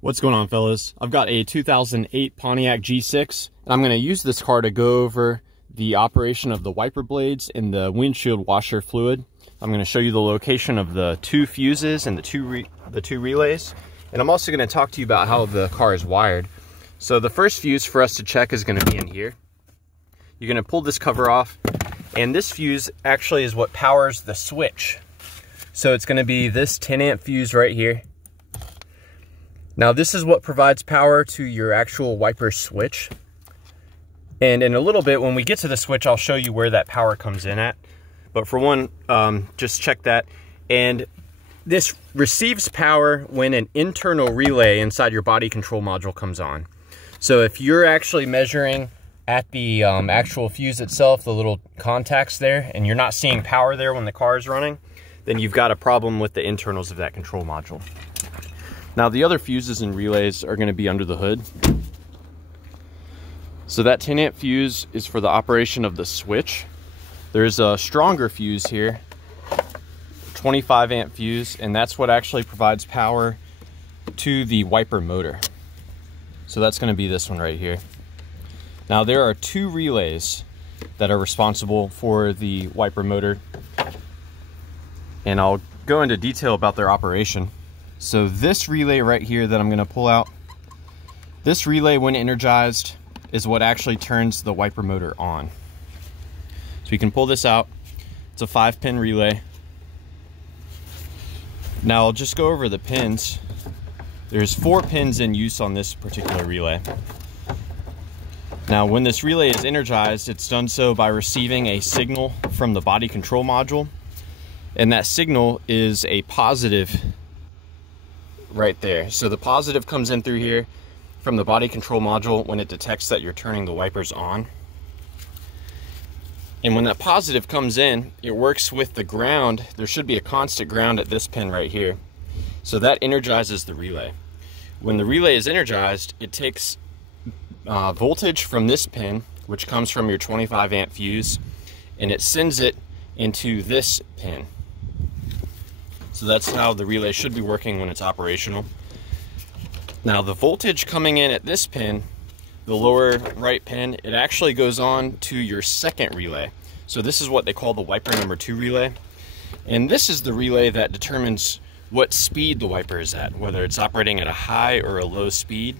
What's going on, fellas? I've got a 2008 Pontiac G6, and I'm going to use this car to go over the operation of the wiper blades and the windshield washer fluid. I'm going to show you the location of the two fuses and the two relays, and I'm also going to talk to you about how the car is wired. So the first fuse for us to check is going to be in here. You're going to pull this cover off, and this fuse actually is what powers the switch. So it's going to be this 10 amp fuse right here. Now this is what provides power to your actual wiper switch. And in a little bit, when we get to the switch, I'll show you where that power comes in at. But for one, just check that. And this receives power when an internal relay inside your body control module comes on. So if you're actually measuring at the actual fuse itself, the little contacts there, and you're not seeing power there when the car is running, then you've got a problem with the internals of that control module. Now the other fuses and relays are going to be under the hood. So that 10 amp fuse is for the operation of the switch. There's a stronger fuse here, 25 amp fuse, and that's what actually provides power to the wiper motor. So that's going to be this one right here. Now there are two relays that are responsible for the wiper motor, and I'll go into detail about their operation. So this relay right here that I'm going to pull out, this relay when energized is what actually turns the wiper motor on. So we can pull this out. It's a 5-pin relay. Now I'll just go over the pins. There's 4 pins in use on this particular relay. Now when this relay is energized, it's done so by receiving a signal from the body control module, and that signal is a positive right there. So the positive comes in through here from the body control module when it detects that you're turning the wipers on. And when that positive comes in, it works with the ground. There should be a constant ground at this pin right here. So that energizes the relay. When the relay is energized, it takes voltage from this pin, which comes from your 25 amp fuse, and it sends it into this pin. So that's how the relay should be working when it's operational. Now the voltage coming in at this pin, the lower right pin, it actually goes on to your second relay. So this is what they call the wiper number 2 relay. And this is the relay that determines what speed the wiper is at, whether it's operating at a high or a low speed.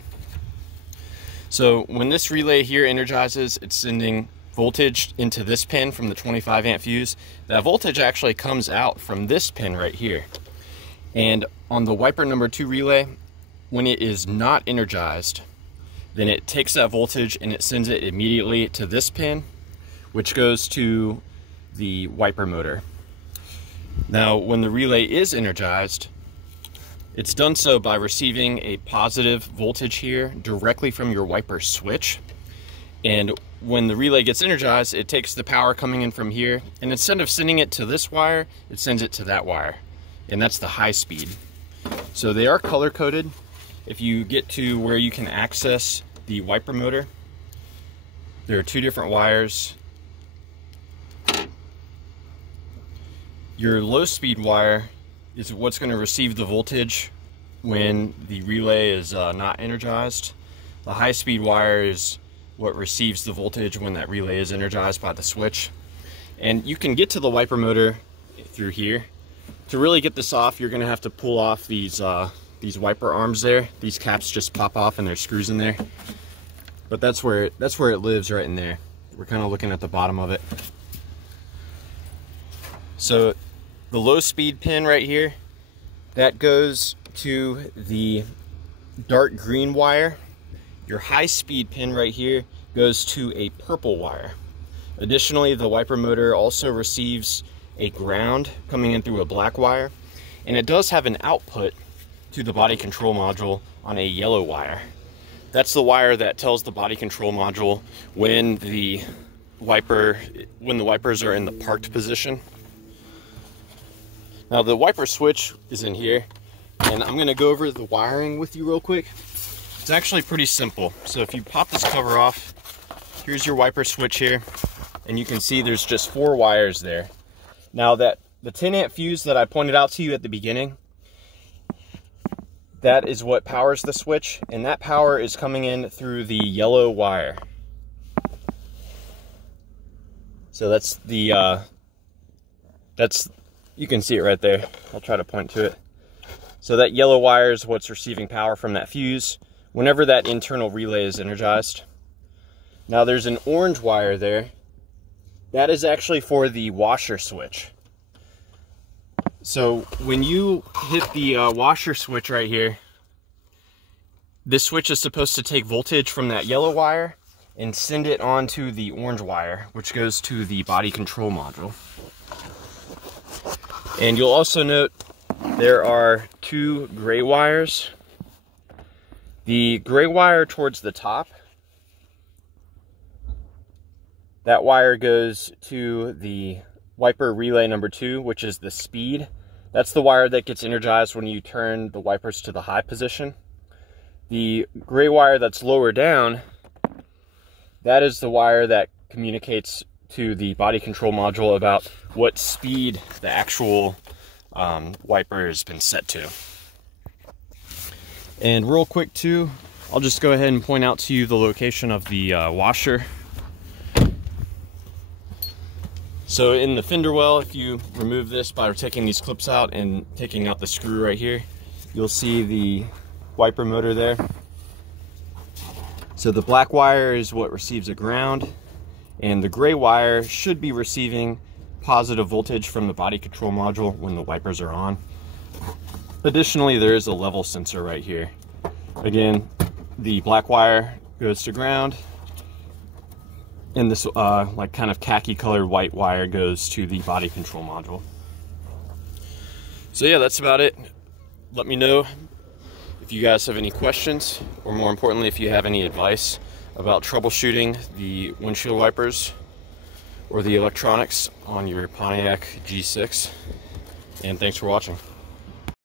So when this relay here energizes, it's sending voltage into this pin from the 25 amp fuse. That voltage actually comes out from this pin right here. And on the wiper number 2 relay, when it is not energized, then it takes that voltage and it sends it immediately to this pin, which goes to the wiper motor. Now when the relay is energized, it's done so by receiving a positive voltage here directly from your wiper switch. And when the relay gets energized, it takes the power coming in from here, and instead of sending it to this wire, it sends it to that wire. And that's the high speed. So they are color coded. If you get to where you can access the wiper motor, there are 2 different wires. Your low speed wire is what's going to receive the voltage when the relay is not energized. The high speed wire is what receives the voltage when that relay is energized by the switch. And you can get to the wiper motor through here. To really get this off, you're going to have to pull off these wiper arms there. These caps just pop off and there's screws in there. But that's where it lives, right in there. We're kind of looking at the bottom of it. So the low speed pin right here, that goes to the dark green wire. Your high speed pin right here goes to a purple wire. Additionally, the wiper motor also receives a ground coming in through a black wire, and it does have an output to the body control module on a yellow wire. That's the wire that tells the body control module when the wipers are in the parked position. Now the wiper switch is in here, and I'm going to go over the wiring with you real quick. It's actually pretty simple. So if you pop this cover off, here's your wiper switch here, and you can see there's just 4 wires there. Now that the 10 amp fuse that I pointed out to you at the beginning, that is what powers the switch, and that power is coming in through the yellow wire. So that's the, you can see it right there. I'll try to point to it. So that yellow wire is what's receiving power from that fuse whenever that internal relay is energized. Now there's an orange wire there. That is actually for the washer switch. So when you hit the washer switch right here, this switch is supposed to take voltage from that yellow wire and send it onto the orange wire, which goes to the body control module. And you'll also note there are two gray wires. The gray wire towards the top, that wire goes to the wiper relay number 2, which is the speed. That's the wire that gets energized when you turn the wipers to the high position. The gray wire that's lower down, that is the wire that communicates to the body control module about what speed the actual wiper has been set to. And real quick too, I'll just go ahead and point out to you the location of the washer. So in the fender well, if you remove this by taking these clips out and taking out the screw right here, you'll see the wiper motor there. So the black wire is what receives a ground, and the gray wire should be receiving positive voltage from the body control module when the wipers are on. Additionally, there is a level sensor right here. Again, the black wire goes to ground, and this like kind of khaki colored white wire goes to the body control module. So yeah, that's about it. Let me know if you guys have any questions, or more importantly, if you have any advice about troubleshooting the windshield wipers or the electronics on your Pontiac G6. And thanks for watching.